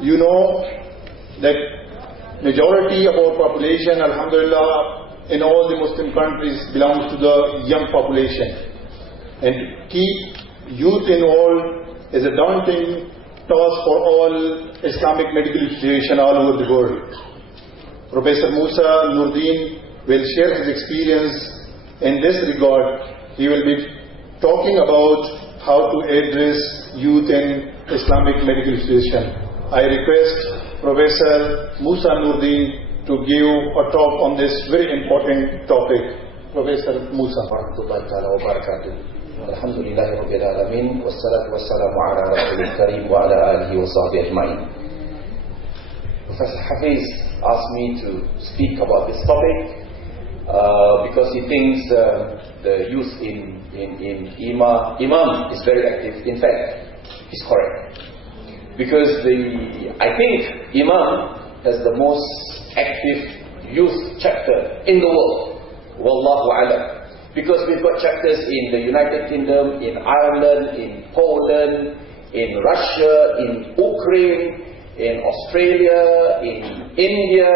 You know that majority of our population, alhamdulillah, in all the Muslim countries belongs to the young population. And keep youth involved is a daunting task for all Islamic medical institutions all over the world. Professor Musa Nurdin will share his experience in this regard. He will be talking about how to address youth in Islamic medical institutions. I request Professor Musa Nurdin to give a talk on this very important topic. Professor Musa. Alhamdulillahi Rabbil Alamin. Wassalatu wassalamu ala Rasulil Kareem wa ala alihi wa sahbihi ajma'in. Professor Hafiz asked me to speak about this topic because he thinks the youth in IMA is very active. In fact, he's correct. Because I think Imam has the most active youth chapter in the world. Wallahu alam. Because we've got chapters in the United Kingdom, in Ireland, in Poland, in Russia, in Ukraine, in Australia, in India,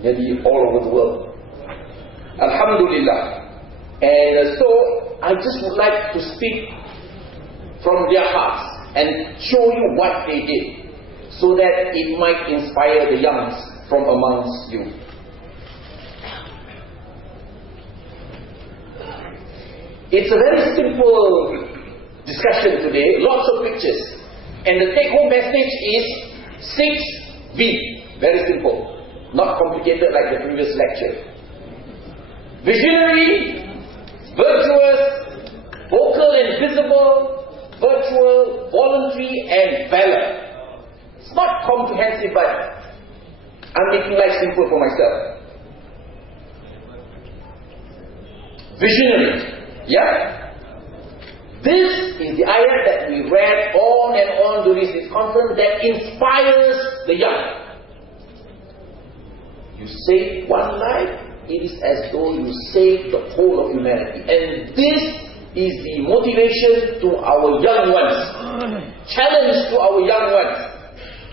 nearly all over the world. Alhamdulillah. And so I just would like to speak from their hearts and show you what they did, so that it might inspire the youngs from amongst you. It's a very simple discussion today, lots of pictures. And the take-home message is 6V. Very simple, not complicated like the previous lecture. Visionary, virtuous, vocal and visible, virtual, voluntary and valor. It's not comprehensive, but I'm making life simple for myself. Visionary. Yeah? This is the ayat that we read on and on during this conference that inspires the young. You save one life, it is as though you save the whole of humanity. And this is the motivation to our young ones. Challenge to our young ones.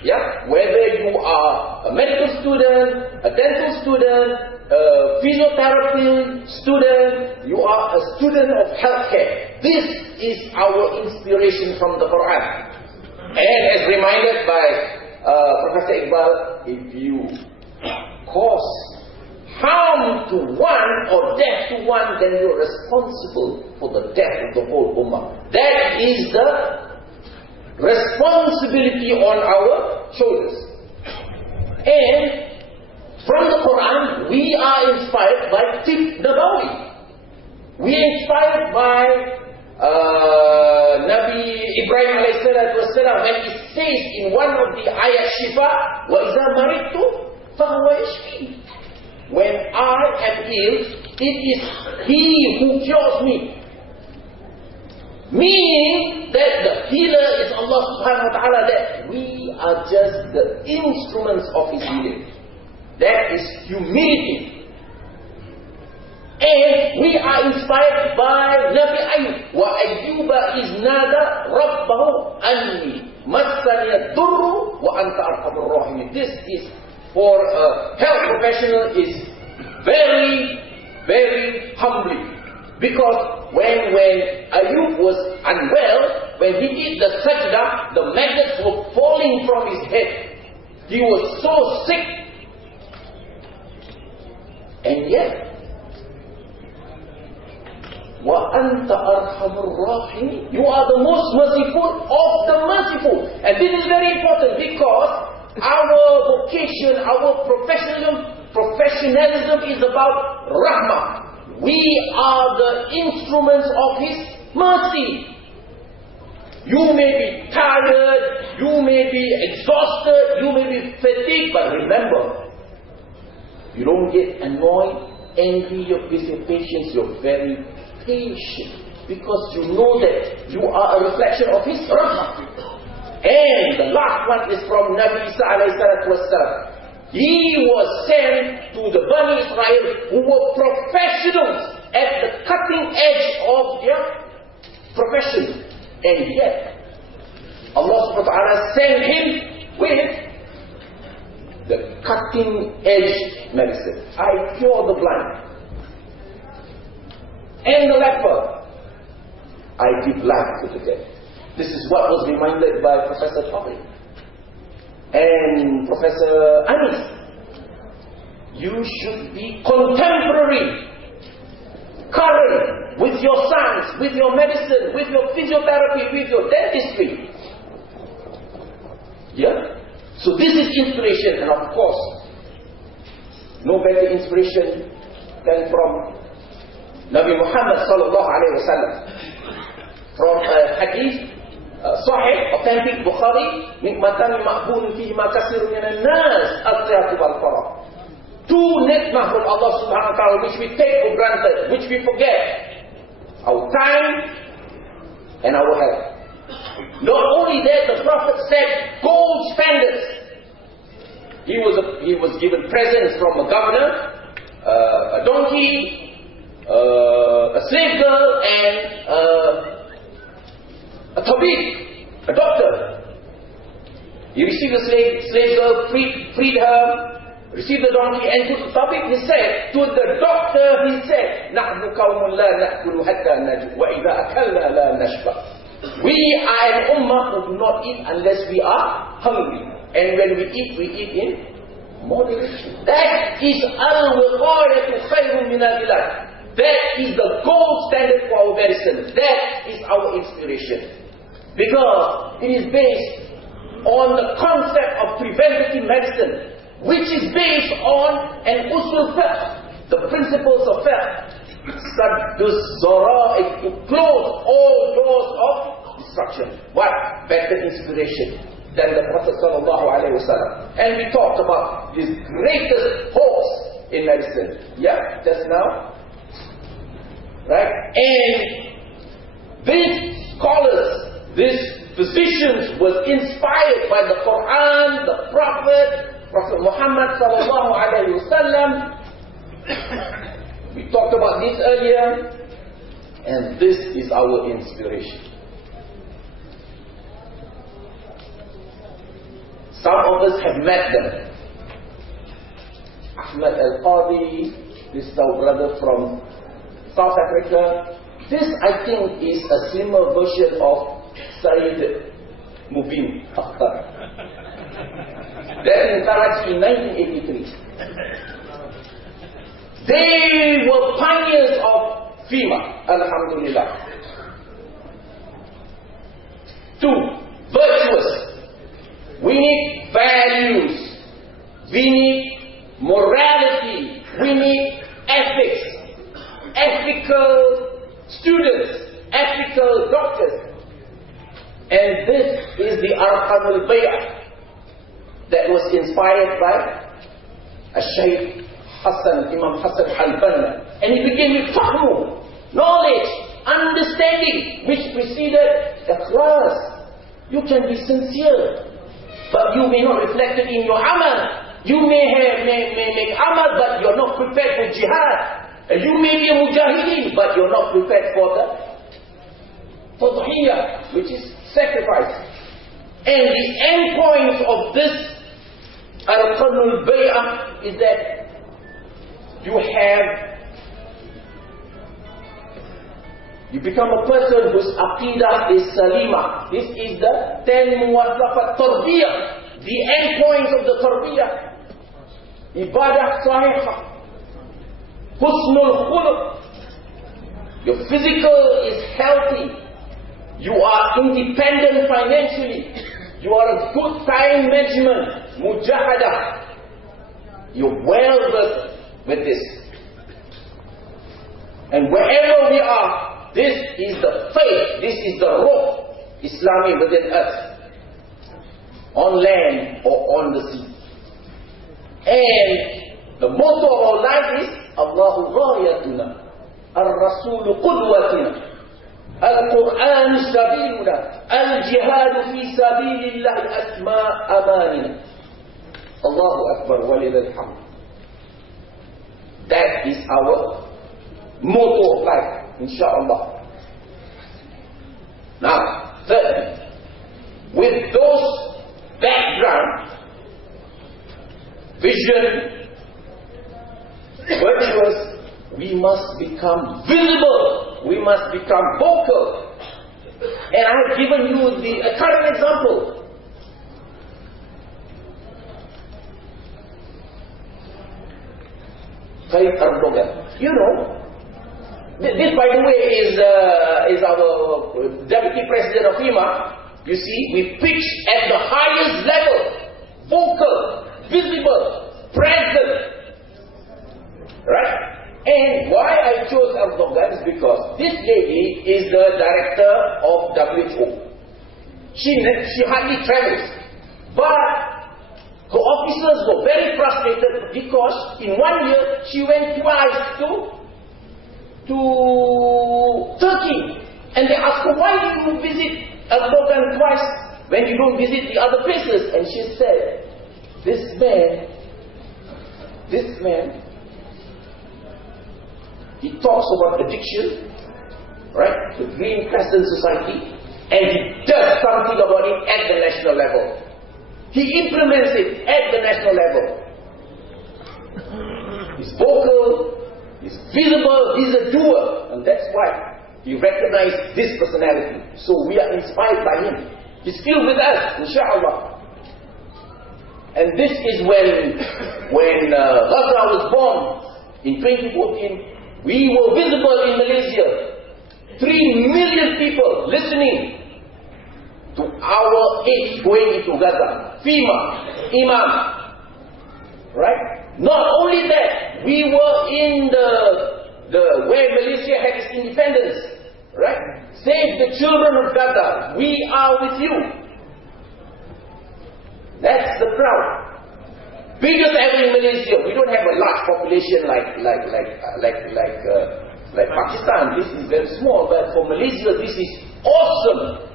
Yeah? Whether you are a medical student, a dental student, a physiotherapy student, you are a student of healthcare. This is our inspiration from the Quran. And as reminded by Professor Iqbal, if you cause harm to one or death to one, then you're responsible for the death of the whole ummah. That is the responsibility on our shoulders. And from the Quran, we are inspired by Tib Nabawi. We are inspired by Nabi Ibrahim alayhi salatu wasalam, when it says in one of the ayat Shifa, وَإِذَا مَرِضْتُ فَهُوَ يَشْفِينِ. When I am ill, it is He who cures me. Meaning that the healer is Allah subhanahu wa ta'ala, that we are just the instruments of His healing. That is humility. And we are inspired by Nabi Ayyub. وَأَيُّوبَ إِذْ نَادَى رَبَّهُ أَنِّي مَسَّنِيَ الضُّرُّ وَأَنْتَ أَرْحَمُ الرَّاحِمِينَ. This is for a health professional is very, very humbling. Because when Ayyub was unwell, when he did the sajda, the maggots were falling from his head. He was so sick. And yet, وَأَنْتَ أَرْحَمُ الرَّاحِمِينَ, you are the most merciful of the merciful. And this is very important because our vocation, our professionalism is about rahmah. We are the instruments of His mercy. You may be tired, you may be exhausted, you may be fatigued, but remember, you don't get annoyed, angry, with your patience, you're very patient. Because you know that you are a reflection of His rahmah. And the last one is from Nabi Isa alayhi salatu wassalam. He was sent to the Bani Israel who were professionals at the cutting edge of their profession. And yet, Allah subhanahu wa ta'ala sent him with the cutting edge medicine. I cure the blind and the leper. I give life to the dead. This is what was reminded by Professor Tawfiq and Professor Anis. You should be contemporary, current with your science, with your medicine, with your physiotherapy, with your dentistry. Yeah? So this is inspiration, and of course, no better inspiration than from Nabi Muhammad sallallahu alaihi wasallam. From a hadith, Sahih, authentic Bukhari, nikmatan ma'bun fihi ma kasirun minan nas al-sihhatu wal farah. Two nikmah from Allah subhanahu wa ta'ala which we take for granted, which we forget. Our time and our health. Not only that, the Prophet said gold standards. He was given presents from a governor, a donkey, a slave girl, and a tabib, a doctor. He received the slave girl, freed her, received the donkey, and to the tabib he said, to the doctor he said, نَحْنُ قَوْمٌ لَا نَأْكُلُ حَتَّى نَجُوعَ وَإِذَا أَكَلْنَا لَا نَشْبَعُ. We are an ummah who do not eat unless we are hungry. And when we eat in moderation. That is al-wiqayatu khayrun min al-ilaj. That is the gold standard for our medicine. That is our inspiration. Because it is based on the concept of preventative medicine, which is based on an usul fiqh, the principles of fiqh. Saddus Zara'i, to close all doors of destruction. What better inspiration than the Prophet sallallahu alaihi wasallam? And we talked about his greatest horse in medicine. Yeah, just now. Right? And these scholars, these physicians was inspired by the Quran, the Prophet Muhammad sallallahu alaihi wasallam. We talked about this earlier, and this is our inspiration. Some of us have met them. Ahmad Al-Qadi, this is our brother from South Africa. This, I think, is a similar version of Sayyid Mubin Akhtar. That in Karachi in 1983. They were pioneers of PIMA, alhamdulillah. 2, virtuous. We need values. We need morality. We need ethics. Ethical students. Ethical doctors. And this is the Arqam al-Bay'ah that was inspired by Shaykh Hassan, Imam Hassan al-Banna. And it began with fahmu, knowledge, understanding, which preceded ikhlas. You can be sincere, but you may not reflect it in your amal. You may make amal, but you're not prepared for jihad. And you may be a mujahideen, but you're not prepared for the tadhiyah, which is sacrifice. And the end point of this Al-Qarnul Bay'ah is that you become a person whose aqidah is salima. This is the 10 muwazzafat tarbiyah, the end points of the tarbiyah. Ibadah sahihah, husnul khuluq. Your physical is healthy. You are independent financially. You are a good time management, mujahadah. You're well versed with this. And wherever we are, this is the faith, this is the ruh Islamic within us, on land or on the sea. And the motto of our life is Allahu ghayatuna, Ar-Rasulu qudwatina, Al-Quran sabiluna, Al-Jihadu fi sabilillahi asma amanina. Allahu Akbar walillahil hamd. That is our motto of life, inshaAllah. Now, thirdly, with those background, vision, virtuous, we must become visible. We must become vocal. And I have given you a current example. Tayyip Erdogan. You know, this by the way is our Deputy President of PIMA. You see, we pitch at the highest level, vocal, visible, present. Right? And why I chose Erdogan is because this lady is the director of WHO. She hardly travels. But her officers were very frustrated because in 1 year she went twice to Turkey. And they asked her, why do you visit Erdogan twice when you don't visit the other places? And she said, this man, he talks about addiction, right, the Green Crescent Society, and he does something about it at the national level. He implements it at the national level. He's vocal, he's visible, he's a doer, and that's why he recognized this personality. So we are inspired by him. He's still with us, inshallah. And this is when Gaza was born in 2014. We were visible in Malaysia. 3 million people listening to our aid going into Gaza. PIMA, Imam. Right? Not only that, we were in the where Malaysia had its independence. Right? Save the children of Gaza. We are with you. That's the crowd. Biggest ever in Malaysia. We don't have a large population like Pakistan. This is very small, but for Malaysia, this is awesome.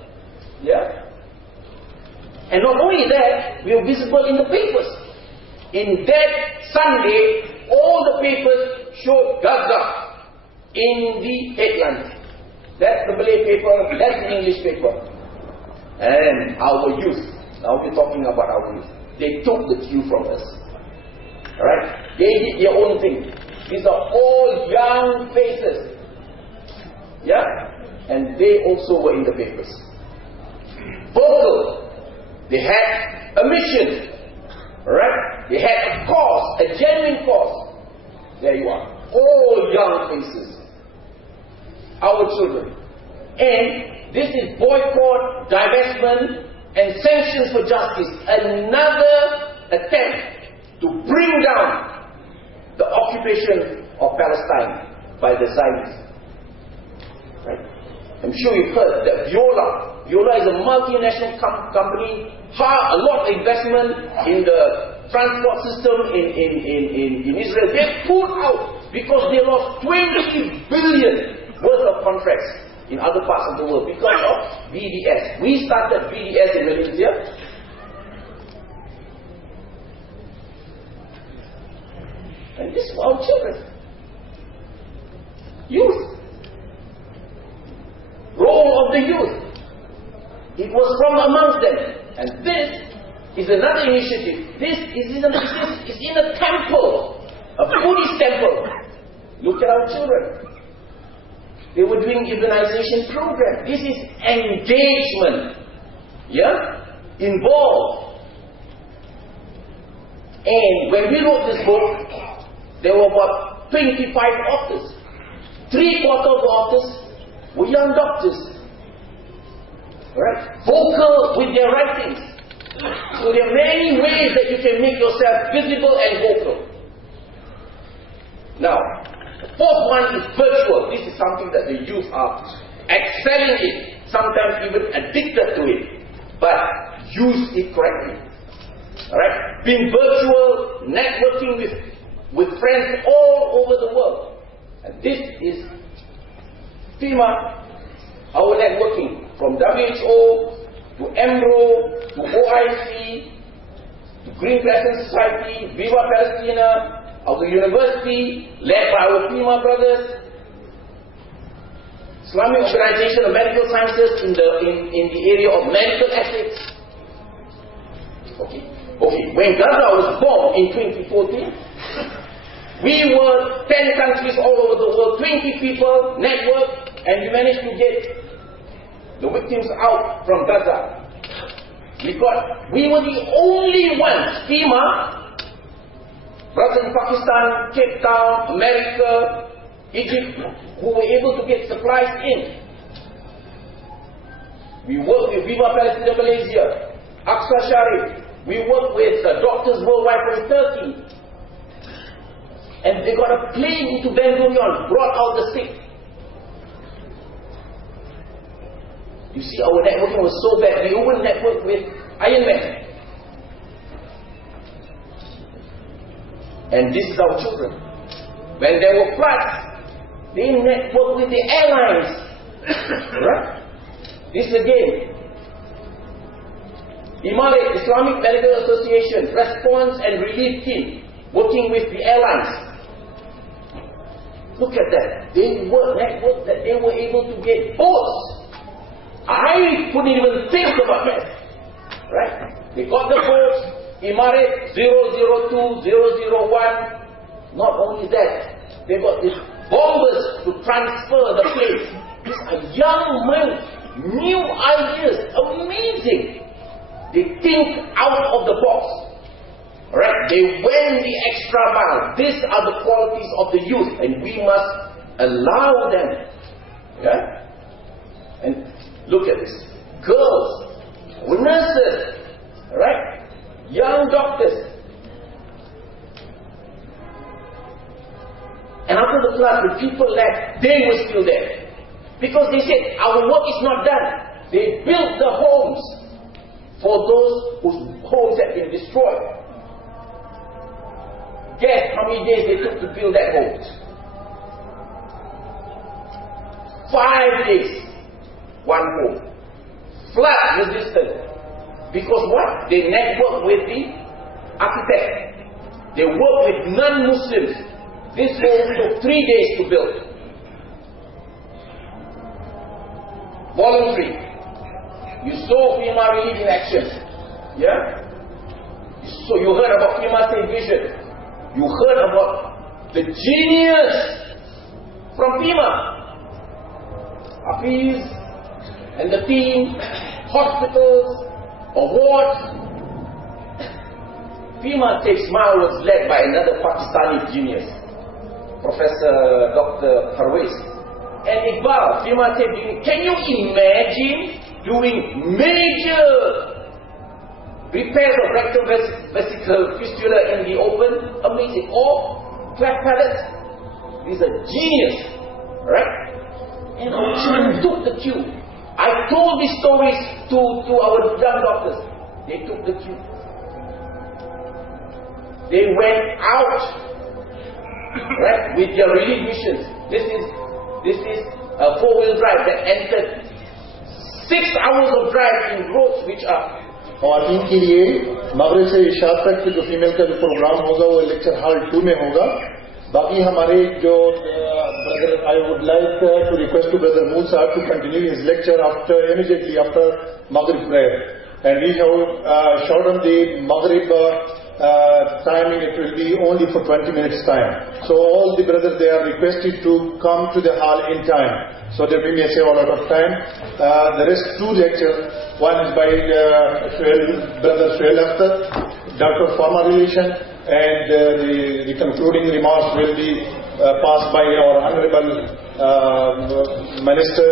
Yeah. And not only that, we are visible in the papers. In that Sunday, all the papers showed Gaza in the headlines. That's the Malay paper. That's the English paper. And our youth. Now we're talking about our youth. They took the cue from us. Alright? They did their own thing. These are all young faces. Yeah? And they also were in the papers. Vocal. They had a mission. Alright? They had a cause, a genuine cause. There you are. All young faces. Our children. And this is boycott, divestment, and sanctions for justice. Another attempt to bring down the occupation of Palestine by the Zionists. Right? I'm sure you've heard that Viola is a multinational company, a lot of investment in the transport system in Israel. They pulled out because they lost 20 billion worth of contracts in other parts of the world because of BDS. We started BDS in Malaysia. And this is for our children. Youth. Role of the youth. It was from amongst them. And this is another initiative. This is in a temple, a Buddhist temple. Look at our children. They were doing immunization program. This is engagement. Yeah? Involved. And when we wrote this book, there were about 25 authors. 3/4 of the authors were young doctors. Right? Vocal with their writings. So there are many ways that you can make yourself visible and vocal. Now, the fourth one is virtual. This is something that the youth are excelling in, sometimes even addicted to it. But use it correctly. Alright? Being virtual, networking with friends all over the world. And this is PIMA, our networking. From WHO, to EMRO, to OIC, to Green Crescent Society, Viva Palestina, our university, led by our PIMA brothers, Islamic Organization of Medical Sciences in the area of medical ethics, Okay. When Gaza was bombed in 2014, we were 10 countries all over the world, 20 people, network, and we managed to get the victims out from Gaza. We were the only ones, PIMA, brothers in Pakistan, Cape Town, America, Egypt, who were able to get supplies in. We worked with Viva Palestina Malaysia, Aqsa Sharif. We worked with Doctors Worldwide from Turkey. And they got a plane into Ben Gurion, brought out the sick. You see, our networking was so bad. We even networked with IMA. And this is our children. When there were floods, they networked with the airlines. Right? This again. IMA, Islamic Medical Association, Response and Relief Team, working with the airlines. Look at that. They were networked that they were able to get boats. I couldn't even think about that. Right? They got the boats, Emirates 002, 001. Not only that, they got these bombers to transfer the planes. These are young minds, new ideas, amazing. They think out of the box. Alright? They went the extra mile. These are the qualities of the youth, and we must allow them. Yeah? And look at this. Girls, nurses, right? Young doctors. And after the flood, when people left, they were still there. Because they said, our work is not done. They built the homes for those whose homes had been destroyed. Guess how many days they took to build that home? 5 days. One home. Flood resistant. Because what? They network with the architect. They work with non-Muslims. This home took 3 days to build. Voluntary. You saw PIMA Relief in action. Yeah? So you heard about PIMA Safe Vision. You heard about the genius from PIMA. Hafiz and the team, hospitals, awards. PIMA Safe Smile was led by another Pakistani genius, Professor Dr. Parvez. And Iqbal, PIMA Safe Genius. Can you imagine doing major repairs of rectal vesicle fistula in the open? Amazing. Or cleft palates. These are genius. Right? And our children took the cue. I told these stories to our young doctors. They took the cue. They went out, right, with their relief missions. This is a four-wheel drive that entered 6 hours of drive in roads which are. ख़वातीन के लिए मगरिब से इशा तक जो female का जो programme होगा वो लेक्चर हॉल 2 में होगा. बाकी हमारे जो brother, I would like to request to Brother Musa to continue his lecture immediately after Maghrib prayer. And we have shortened the Maghrib timing. It will be only for 20 minutes time. So all the brothers, they are requested to come to the hall in time, so that we may save a lot of time. The rest 2 lectures, one is by Brother Suhail Akhtar, Doctor of Pharma Relation, and the concluding remarks will be passed by our Honorable Minister,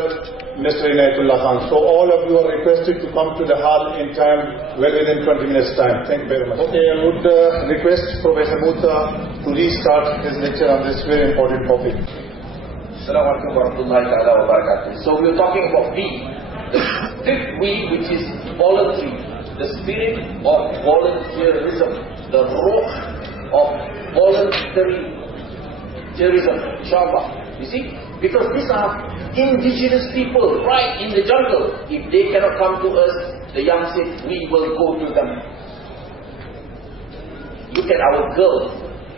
Mr. Inayatullah Khan. So all of you are requested to come to the hall in time, well within 20 minutes time. Thank you very much. Okay, I would request Professor Musa to restart his lecture on this very important topic. Assalamualaikum warahmatullahi wabarakatuh. So we're talking about V, the fifth V, which is voluntary, the spirit of volunteerism, the ruh of voluntary tourism, inshallah. You see? Because these are indigenous people right in the jungle. If they cannot come to us, the young said, we will go to them. Look at our girls,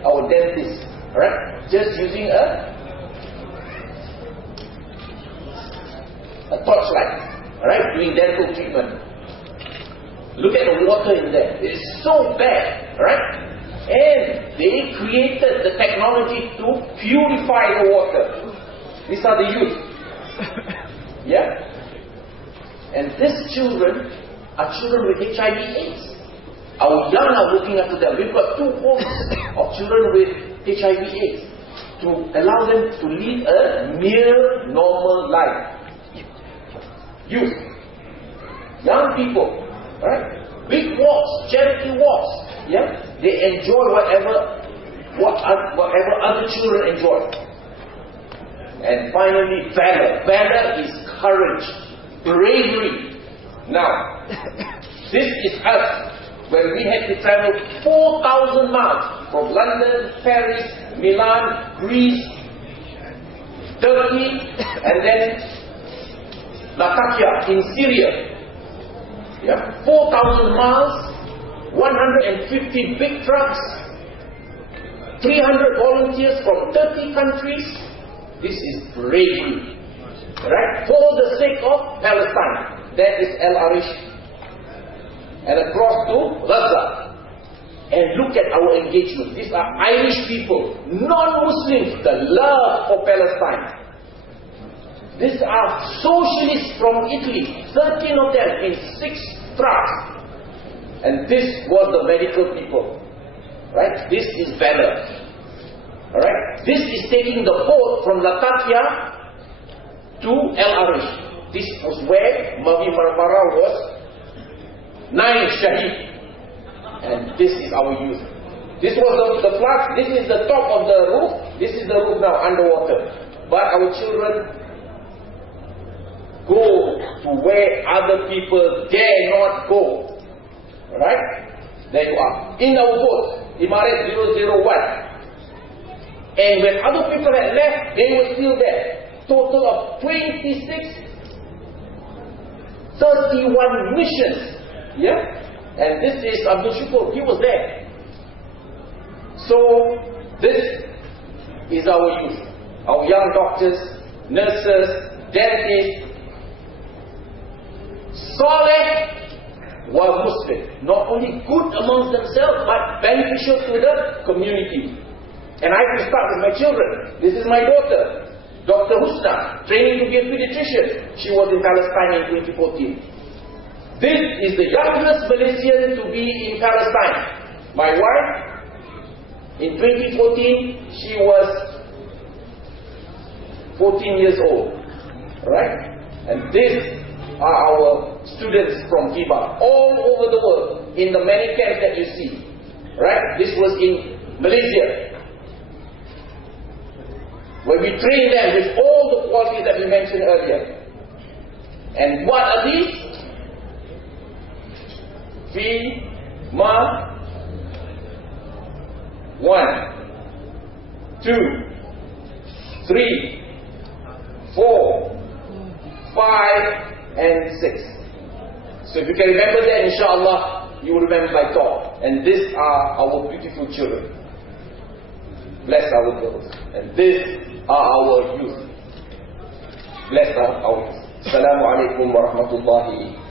our dentists, right? Just using a torchlight, right? Doing dental treatment. Look at the water in there. It is so bad, right? And they created the technology to purify the water. These are the youth. Yeah? And these children are children with HIV/AIDS. Our young are looking after them. We've got 2 homes of children with HIV/AIDS to allow them to lead a mere normal life. Youth, young people, right? Big walks, charity walks. Yeah, they enjoy whatever other children enjoy. And finally, valor. Valor is courage, bravery. Now, this is us. When we had to travel 4,000 miles from London, Paris, Milan, Greece, Turkey, and then Latakia in Syria. Yeah, 4,000 miles, 150 big trucks, 300 volunteers from 30 countries. This is bravery, right? For the sake of Palestine. That is El Arish. And across to Gaza. And look at our engagement. These are Irish people, non-Muslims, the love for Palestine. These are socialists from Italy, 13 of them in 6 trucks. And this was the medical people. Right? This is valor. Alright? This is taking the boat from Latakia to El Arish. This was where Mavi Marmara was 9 Shahid. And this is our youth. This was the flat. This is the top of the roof. This is the roof now underwater. But our children go to where other people dare not go. Right? There you are. In our boat, Imaret 001. And when other people had left, they were still there. Total of 26, 31 missions. Yeah? And this is Abdul Shukur. He was there. So, this is our youth. Our young doctors, nurses, dentists. Saleh were Muslim. Not only good amongst themselves, but beneficial to the community. And I have to start with my children. This is my daughter, Dr. Husna, training to be a pediatrician. She was in Palestine in 2014. This is the youngest Malaysian to be in Palestine. My wife, in 2014, she was 14 years old. Right? And these are our students from PIMA, all over the world, in the many camps that you see. Right? This was in Malaysia, where we train them with all the qualities that we mentioned earlier. And what are these? PIMA 1, 2, 3, 4, 5, and 6. So if you can remember that, inshallah, you will remember my talk. And these are our beautiful children. Bless our girls. And these are our youth. Bless our youth. Assalamu alaikum wa rahmatullahi